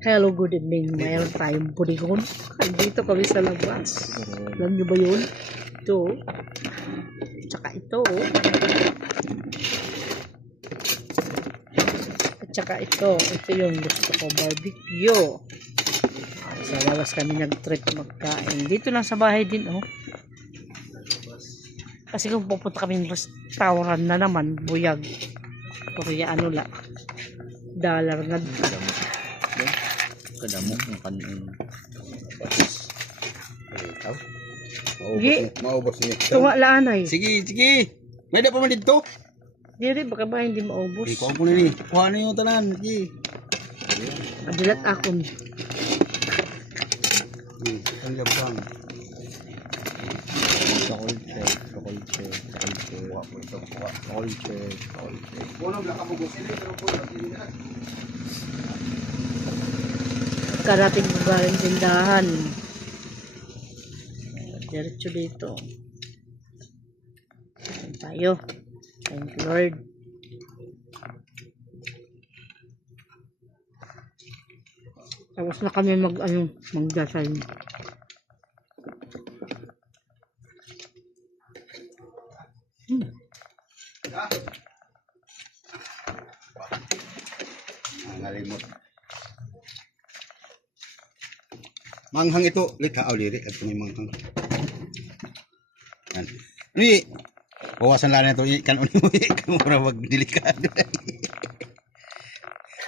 Hello, good evening. Mayroon tayong bulikon. Dito kami sa labas. Alam nyo ba yun? Ito. Tsaka ito. At tsaka ito. Ito yung gusto ko, barbecue. Sa labas kami nag-trip magkain. Dito lang sa bahay din, oh. Kasi kung pupunta kami ng restaurant na naman, buyag. Korea ano la. Dollar na. Kadamo ng kanin. Maubos niya. Ito nga laanay. Sige, sige. May da pa man dito. Diri, baka ba hindi maubos? Ikaw po nini. Kuha na yung tanan. Sige. Adilat akon. Ang gabang. Chocolate. Kuha po ito. Kuha. Chocolate. Kuno blaka mo gusto nila pero kuha nila. Karating ko galing tindahan. Diretso dito. Ayan tayo. Thank you, Lord. Tapos na kami magdasal. Ngalimot. Manghang ito. Lika, liri. Ito may manghang. Yan. Ini, bawasan lang na ito. Ikan mo. Ikan mo na magdelikado.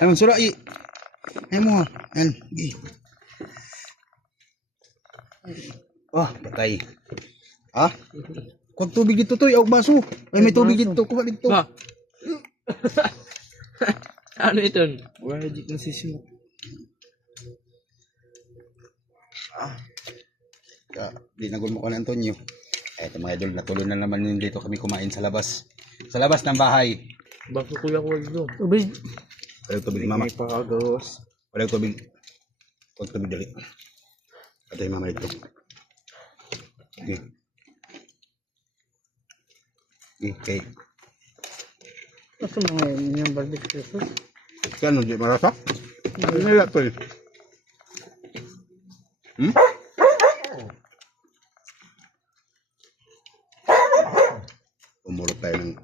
Anong sura, Ayan mo ha. Yan. Oh, patay. Ha? Kuwag tubig dito to. Iawag baso. Ay, may tubig dito. Kuha dito. Ba? Ano ito? Wala dito sisimo. Di nagun mo ka na, Antonio. Eto mga idol, natuloy na naman yun dito kami kumain sa labas. Sa labas ng bahay. Bakit kuya ko ito? Tubig. Walang tubig, mama. May pakagawas. Walang tubig. Huwag tubig dali. Patay mama dito. Okay. Okay. Ito mga yun yung barbecue sauce. Kano, di marasa? Hindi nila to eh. Umulot tayo ng...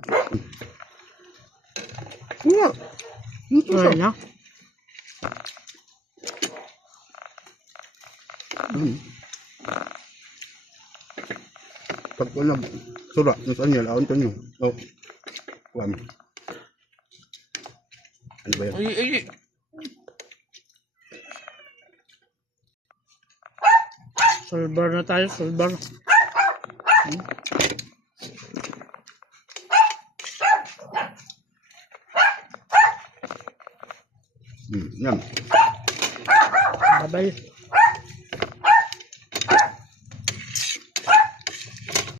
Wala. Ito Wala siya. na. Pag wala, sura, nasaan niya? Laon to niyo. Oh. Kuwan. Ano ba yan? Ay. Solbar na tayo, solbar. Yan. Babay.